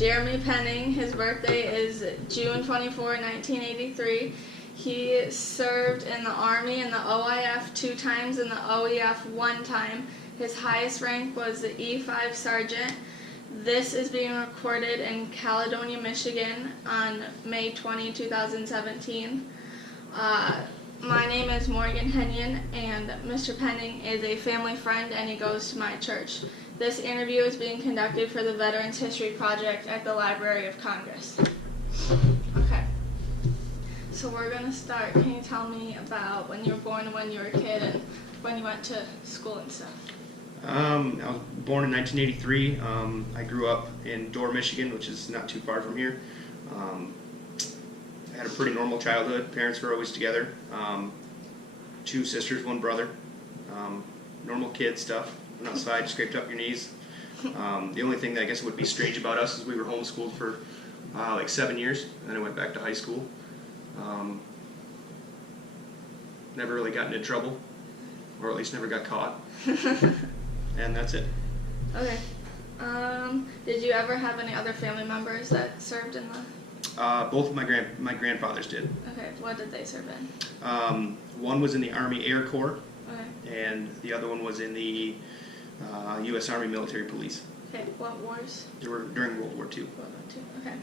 Jeremy Penning. His birthday is June 24, 1983. He served in the Army in the OIF 2 times and the OEF 1 time. His highest rank was the E5 Sergeant. This is being recorded in Caledonia, Michigan on May 20, 2017. My name is Morgan Henyon, and Mr. Penning is a family friend, and he goes to my church. This interview is being conducted for the Veterans History Project at the Library of Congress. Okay, so we're going to start. Can you tell me about when you were born and when you were a kid and when you went to school and stuff? I was born in 1983. I grew up in Dorr, Michigan, which is not too far from here. I had a pretty normal childhood. Parents were always together. 2 sisters, 1 brother. Normal kid stuff. Went outside, scraped up your knees. The only thing that I guess would be strange about us is we were homeschooled for like 7 years, and then I went back to high school. Never really got into trouble, or at least never got caught. And that's it. Okay. Did you ever have any other family members that served in the... Both of my grandfathers did. Okay, what did they serve in? One was in the Army Air Corps, Okay. and the other one was in the U.S. Army Military Police. Okay, what wars? They were during World War II. World War II, okay.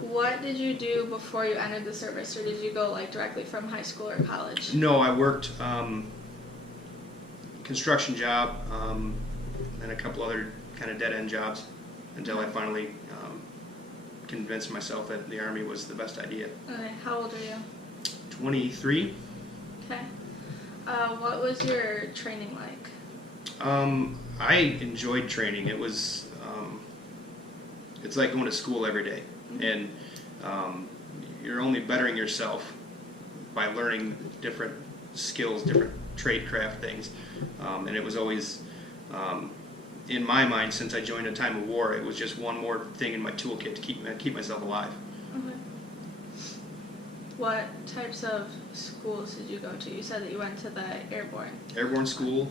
What did you do before you entered the service, or did you go like directly from high school or college? No, I worked construction job and a couple other kind of dead-end jobs until I finally convinced myself that the Army was the best idea. Okay, how old are you? 23. Okay. What was your training like? I enjoyed training. It was, it's like going to school every day. Mm-hmm. And you're only bettering yourself by learning different skills, different trade craft things. And it was always, in my mind, since I joined a time of war, it was just one more thing in my toolkit to keep myself alive. Okay. What types of schools did you go to? You said that you went to the Airborne School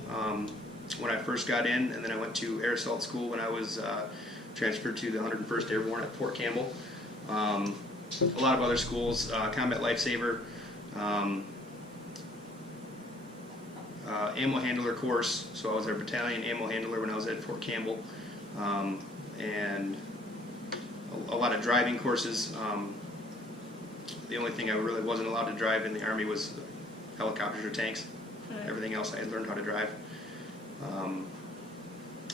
when I first got in, and then I went to Air Assault School when I was transferred to the 101st Airborne at Fort Campbell. A lot of other schools, Combat Lifesaver, ammo handler course, so I was a battalion ammo handler when I was at Fort Campbell, and a lot of driving courses. The only thing I really wasn't allowed to drive in the Army was helicopters or tanks. Right. Everything else I had learned how to drive.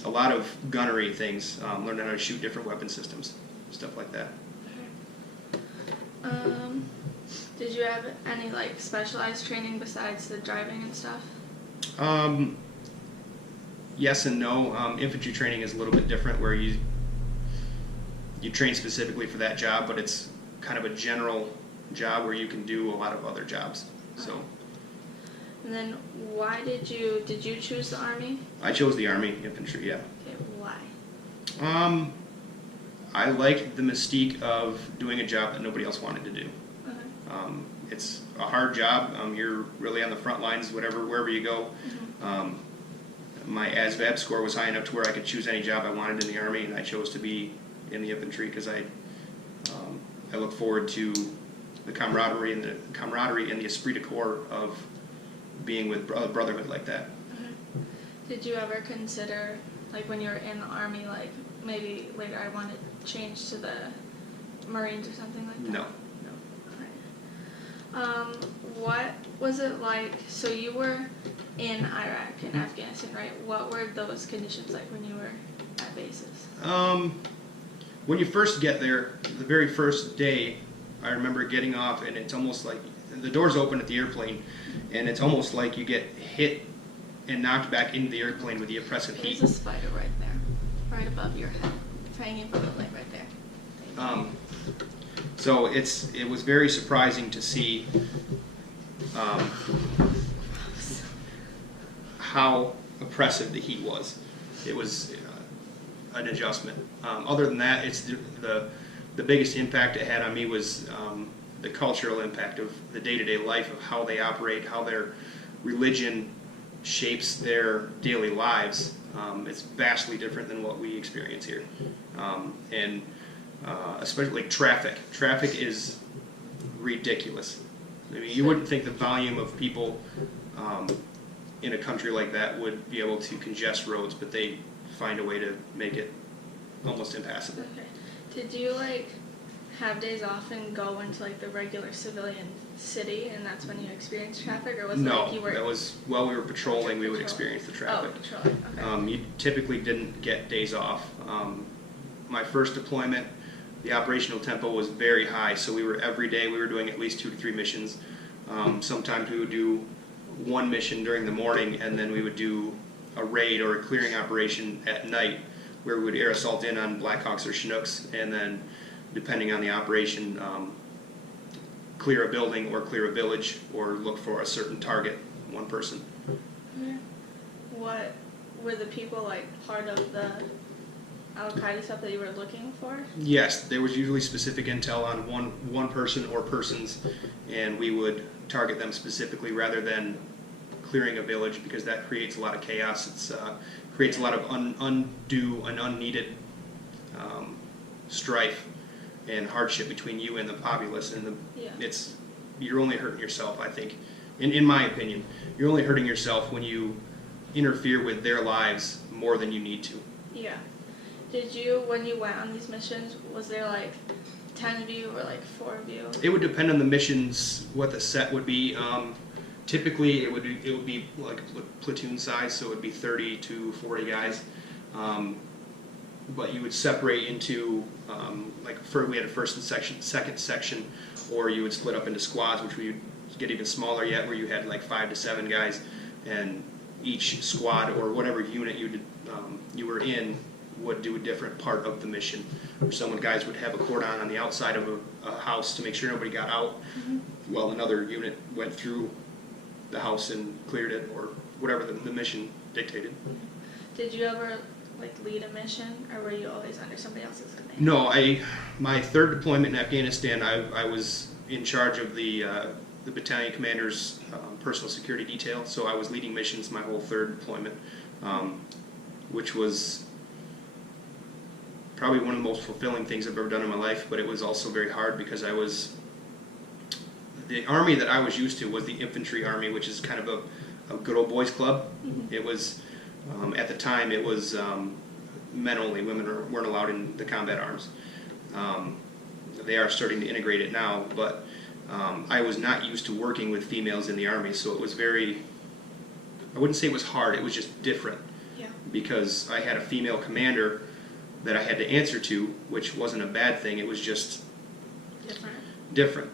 A lot of gunnery things, learned how to shoot different weapon systems, stuff like that. Did you have any like specialized training besides the driving and stuff? Yes and no. Infantry training is a little bit different, where you train specifically for that job, but it's kind of a general job where you can do a lot of other jobs. So. And then why did you choose the Army? I chose the Army infantry. Yeah. Okay, why? I liked the mystique of doing a job that nobody else wanted to do. Okay. It's a hard job. You're really on the front lines, wherever you go. Mm-hmm. My ASVAB score was high enough to where I could choose any job I wanted in the Army, and I chose to be in the infantry because I look forward to the camaraderie and the esprit de corps of being with brotherhood like that. Okay. Did you ever consider, like when you were in the Army, like maybe later I want to change to the Marines or something like that? No. What was it like? So you were in Iraq and Afghanistan, right? What were those conditions like when you were at bases? When you first get there, the very first day, I remember getting off, and it's almost like the doors open at the airplane, and it's almost like you get hit and knocked back into the airplane with the oppressive heat. There's a spider right there, right above your head. It's hanging above it, like right there. So it was very surprising to see how oppressive the heat was. It was an adjustment. Other than that, it's the biggest impact it had on me was the cultural impact of the day-to-day life of how they operate, how their religion shapes their daily lives. It's vastly different than what we experience here, and especially like traffic. Traffic is ridiculous. I mean, you wouldn't think the volume of people in a country like that would be able to congest roads, but they find a way to make it almost impassable. Okay. Did you like have days off and go into like the regular civilian city, and that's when you experienced traffic, or was it like you were? No, that was while we were patrolling. We would experience the traffic. Oh, patrolling. Okay. You typically didn't get days off. My first deployment, the operational tempo was very high, so we were every day we were doing at least 2 to 3 missions. Sometimes we would do one mission during the morning, and then we would do a raid or a clearing operation at night, where we would air assault in on Blackhawks or Chinooks, and then, depending on the operation, clear a building or clear a village or look for a certain target, one person. Okay. What were the people like part of the Al-Qaeda stuff that you were looking for? Yes, there was usually specific intel on one person or persons, and we would target them specifically rather than clearing a village, because that creates a lot of chaos. It's creates a lot of undue and unneeded strife and hardship between you and the populace, and you're only hurting yourself. I think, in my opinion, you're only hurting yourself when you interfere with their lives more than you need to. Yeah. Did you, when you went on these missions, was there like 10 of you or like 4 of you? It would depend on the missions, what the set would be. Typically, it would be like platoon size, so it would be 30 to 40 guys. But you would separate into we had a first and second section, or you would split up into squads, which we would get even smaller yet, where you had like 5 to 7 guys, and each squad or whatever unit you were in would do a different part of the mission. Or some guys would have a cordon on the outside of a house to make sure nobody got out, while another unit went through the house and cleared it, or whatever the mission dictated. Did you ever like lead a mission, or were you always under somebody else's command? No, my third deployment in Afghanistan, I was in charge of the battalion commander's personal security detail, so I was leading missions my whole third deployment, which was probably one of the most fulfilling things I've ever done in my life, but it was also very hard because the army that I was used to was the infantry army, which is kind of a good old boys club. It was, at the time, it was men only. Women weren't allowed in the combat arms. They are starting to integrate it now, but I was not used to working with females in the army, so it was very, I wouldn't say it was hard, it was just different. Yeah. Because I had a female commander that I had to answer to, which wasn't a bad thing, it was just different.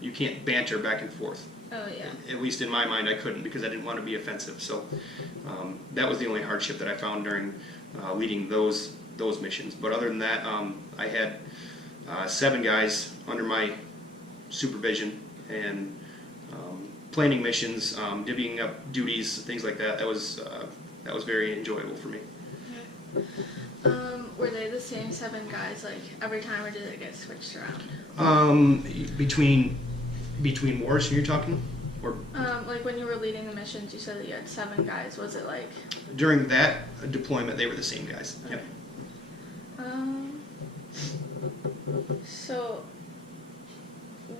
You can't banter back and forth. Oh yeah. At least in my mind I couldn't, because I didn't want to be offensive. So that was the only hardship that I found during leading those missions. But other than that, I had 7 guys under my supervision, and planning missions, divvying up duties, things like that. That was very enjoyable for me. Okay. Were they the same 7 guys like every time, or did it get switched around? Between wars, you're talking, or like when you were leading the missions, you said that you had 7 guys. Was it like during that deployment they were the same guys? Okay. Yep. So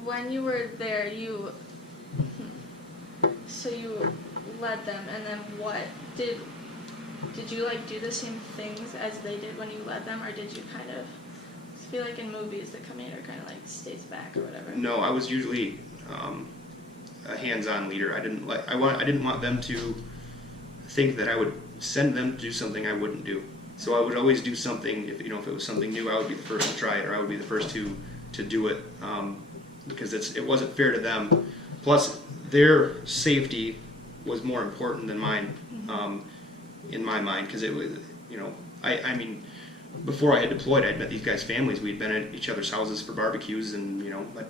when you were there, you led them, and then what did you like do the same things as they did when you led them, or did you kind of feel like in movies the commander kind of like stays back or whatever? No, I was usually a hands-on leader. I didn't want them to think that I would send them to do something I wouldn't do. So I would always do something. If it was something new, I would be the first to try it, or I would be the first to do it, because it wasn't fair to them. Plus, their safety was more important than mine, in my mind, because it was, I mean, before I had deployed, I'd met these guys' families. We'd been at each other's houses for barbecues, and I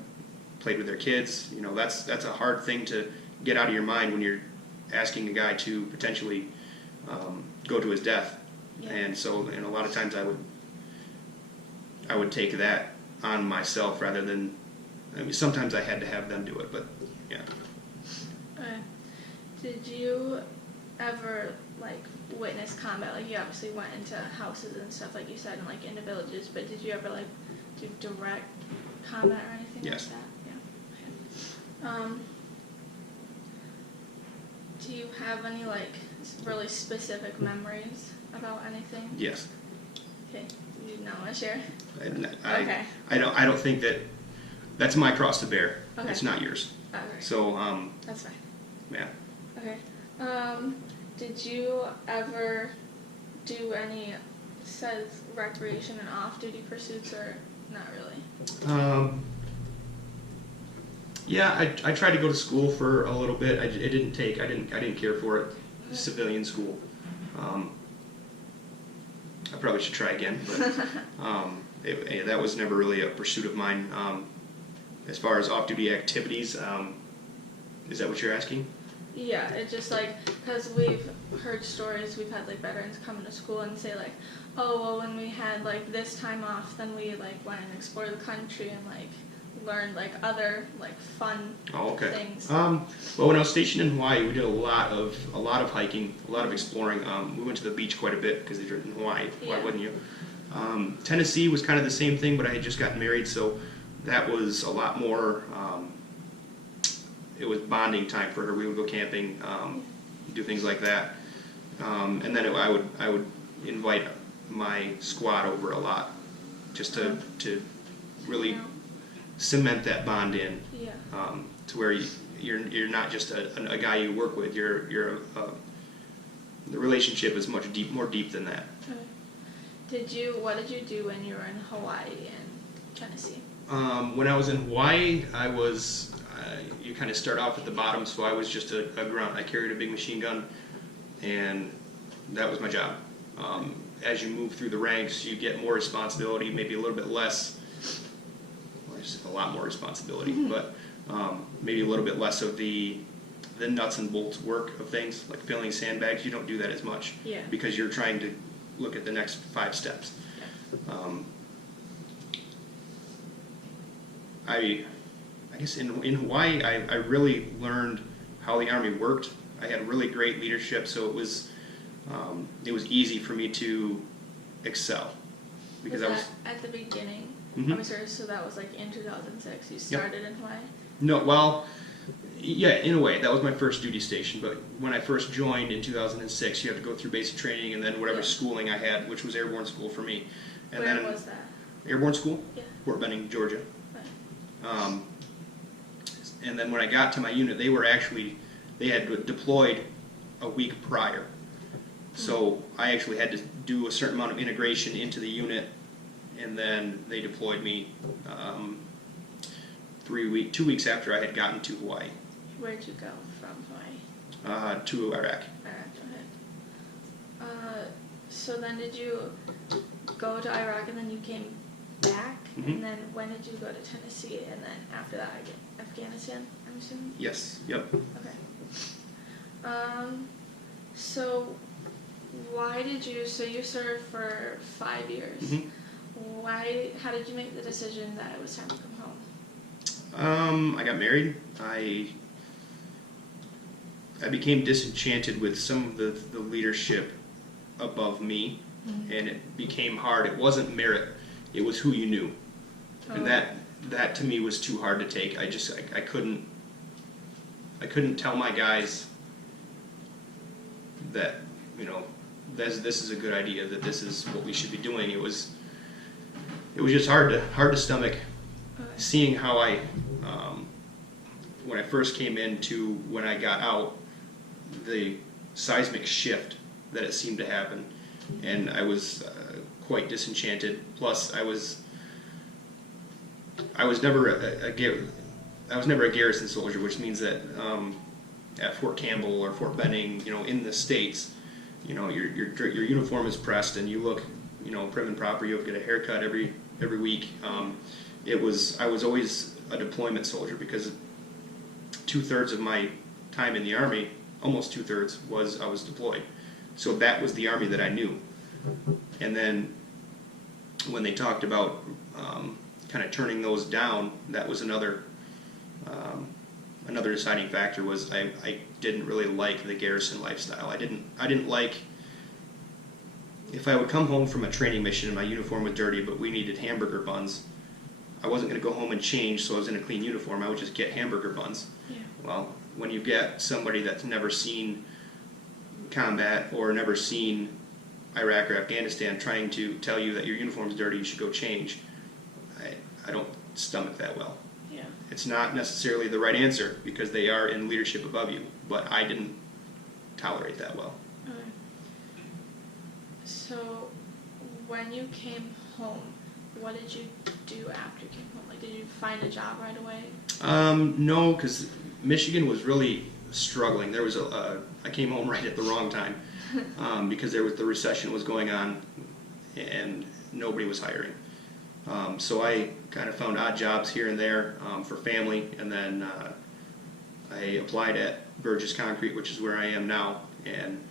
played with their kids. That's a hard thing to get out of your mind when you're asking a guy to potentially go to his death. Yeah. And so, a lot of times I would take that on myself rather than, sometimes I had to have them do it, but yeah. Did you ever like witness combat? Like you obviously went into houses and stuff, like you said, and like into villages. But did you ever like do direct combat or anything Yes. like that? Yeah. Okay. Do you have any like really specific memories about anything? Yes. Okay. Do you not want to share? Okay. I don't think that's my cross to bear. Okay. It's not yours. Okay. So That's fine. yeah. Okay. Did you ever do any recreation and off-duty pursuits, or not really? Yeah, I tried to go to school for a little bit. It didn't take. I didn't care for it. Civilian school. I probably should try again, but that was never really a pursuit of mine. As far as off-duty activities, is that what you're asking? Yeah, it's just like, because we've heard stories, we've had like veterans come to school and say like, oh, well, when we had like this time off, then we like went and explored the country and like learned like other like fun things. Well, when I was stationed in Hawaii, we did a lot of hiking, a lot of exploring. We went to the beach quite a bit because they're in Hawaii. Why wouldn't you? Tennessee was kind of the same thing, but I had just gotten married, so that was a lot more. It was bonding time for her. We would go camping, do things like that, and then I would invite my squad over a lot, just to really cement that bond in, to where you're not just a guy you work with. The relationship is more deep than that. Okay. What did you do when you were in Hawaii and Tennessee? When I was in Hawaii, you kind of start off at the bottom, so I was just a grunt. I carried a big machine gun, and that was my job. As you move through the ranks, you get more responsibility, maybe a little bit less, or just a lot more responsibility, but maybe a little bit less of the nuts and bolts work of things, like filling sandbags. You don't do that as much because you're trying to look at the next 5 steps. I guess in Hawaii, I really learned how the Army worked. I had really great leadership, so it was easy for me to excel. Because I was at the beginning. Mm-hmm. So that was like in 2006. You started in Hawaii. No, well, yeah, in a way, that was my first duty station. But when I first joined in 2006, you have to go through basic training and then whatever schooling I had, which was airborne school for me. And Where was that? Airborne school, Yeah. Fort Benning, Georgia. Right. And then when I got to my unit, they had deployed a week prior. So I actually had to do a certain amount of integration into the unit, and then they deployed me 2 weeks after I had gotten to Hawaii. Where'd you go from Hawaii? To Iraq. Iraq, okay. So then did you go to Iraq and then you came back? Mm-hmm. And then when did you go to Tennessee? And then after that, Afghanistan, I'm assuming? Yes, yep. Okay. So why did you served for 5 years. Mm-hmm. How did you make the decision that it was time to come home? I got married. I became disenchanted with some of the leadership above me, and it became hard. It wasn't merit, it was who you knew. And that to me was too hard to take. I couldn't tell my guys that, this is a good idea, that this is what we should be doing. It was just hard to stomach seeing how when I first came in to when I got out, the seismic shift that it seemed to happen, and I was quite disenchanted. Plus, I was never a garrison soldier, which means that at Fort Campbell or Fort Benning, in the States, your uniform is pressed and you look, prim and proper. You get a haircut every week. I was always a deployment soldier because 2/3 of my time in the Army, almost 2/3, I was deployed. So that was the Army that I knew. And then when they talked about kind of turning those down, that was another another deciding factor was I didn't really like the garrison lifestyle. I didn't like, if I would come home from a training mission and my uniform was dirty but we needed hamburger buns, I wasn't going to go home and change so I was in a clean uniform. I would just get hamburger buns. Yeah. Well, when you get somebody that's never seen combat or never seen Iraq or Afghanistan trying to tell you that your uniform's dirty, you should go change, I don't stomach that well. Yeah. It's not necessarily the right answer because they are in leadership above you, but I didn't tolerate that well. Okay. So, when you came home, what did you do after you came home? Like, did you find a job right away? No, because Michigan was really struggling. There was I came home right at the wrong time because the recession was going on and nobody was hiring. So I kind of found odd jobs here and there for family, and then I applied at Burgess Concrete, which is where I am now, and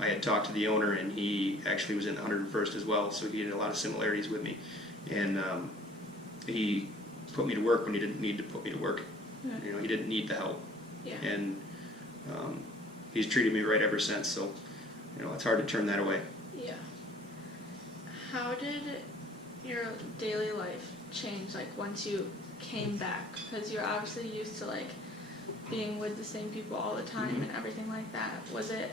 I had talked to the owner, and he actually was in the 101st as well, so he had a lot of similarities with me, and he put me to work when he didn't need to put me to work. Yeah. You know, he didn't need the help, Yeah. and he's treated me right ever since. So, you know, it's hard to turn that away. Yeah. How did your daily life change, like, once you came back? Because you're obviously used to, like, being with the same people all the time and everything like that. Was it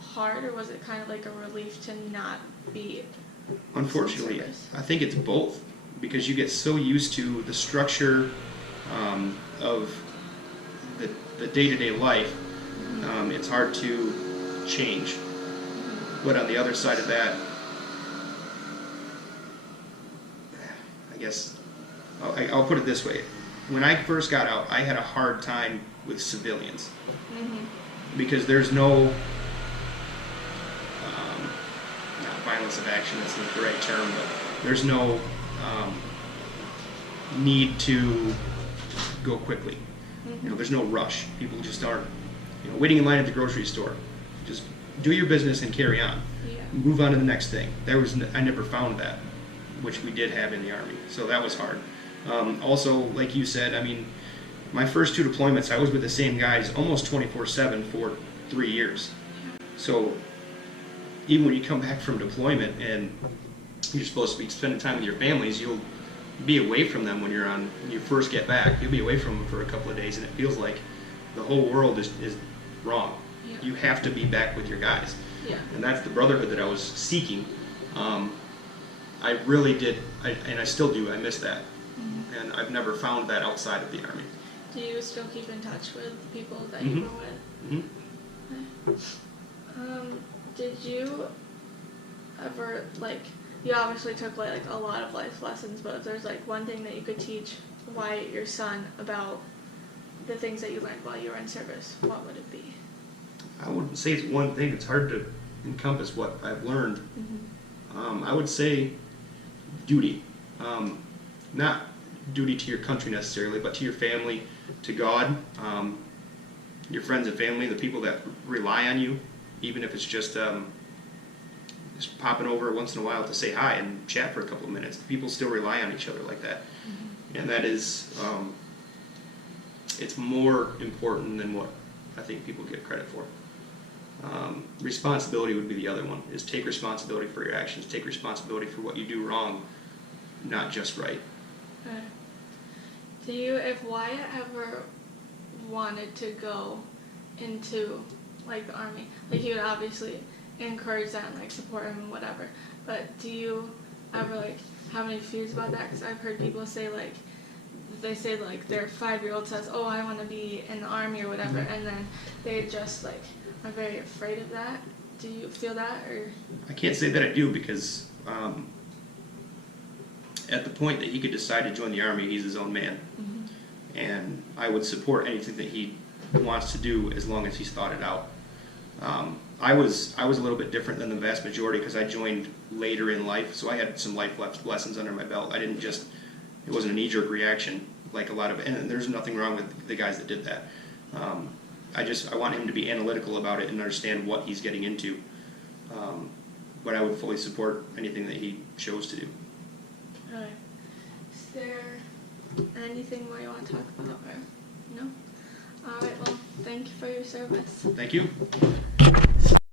hard, or was it kind of like a relief to not be? Unfortunately, I think it's both, because you get so used to the structure of the day-to-day life, it's hard to change. But on the other side of that, I guess I'll put it this way: when I first got out, I had a hard time with civilians because there's no not violence of action, that's not the right term, but there's no need to go quickly. You know, there's no rush. People just aren't, you know, waiting in line at the grocery store. Just do your business and carry on. Yeah. Move on to the next thing. I never found that, which we did have in the Army, so that was hard. Also, like you said, I mean, my first 2 deployments, I was with the same guys almost 24/7 for 3 years. So even when you come back from deployment and you're supposed to be spending time with your families, you'll be away from them when you first get back. You'll be away from them for a couple of days, and it feels like the whole world is wrong. Yeah. You have to be back with your guys. Yeah. And that's the brotherhood that I was seeking. I really did, and I still do, I miss that. And I've never found that outside of the Army. Do you still keep in touch with people that you were with? Did you ever, like, you obviously took like a lot of life lessons, but if there's like one thing that you could teach Wyatt, your son, about the things that you learned while you were in service, what would it be? I wouldn't say it's one thing. It's hard to encompass what I've learned. I would say duty. Not duty to your country necessarily, but to your family, to God, your friends and family, the people that rely on you, even if it's just popping over once in a while to say hi and chat for a couple of minutes. People still rely on each other like that. And that is, it's more important than what I think people give credit for. Responsibility would be the other one, is take responsibility for your actions, take responsibility for what you do wrong, not just right. Okay. Do you, if Wyatt ever wanted to go into like the Army, like you would obviously encourage that and like support him and whatever, but do you ever like have any fears about that? Because I've heard people say like, they say like their 5-year-old says, oh, I want to be in the Army or whatever, and then they just like are very afraid of that. Do you feel that? Or I can't say that I do, because at the point that he could decide to join the Army, he's his own man. And I would support anything that he wants to do as long as he's thought it out. I was a little bit different than the vast majority because I joined later in life, so I had some life lessons under my belt. I didn't just, it wasn't a knee-jerk reaction like a lot of, and there's nothing wrong with the guys that did that. I want him to be analytical about it and understand what he's getting into. But I would fully support anything that he chose to do. Is there Anything more you want to talk about? Or no? All right. Well, thank you for your service. Thank you.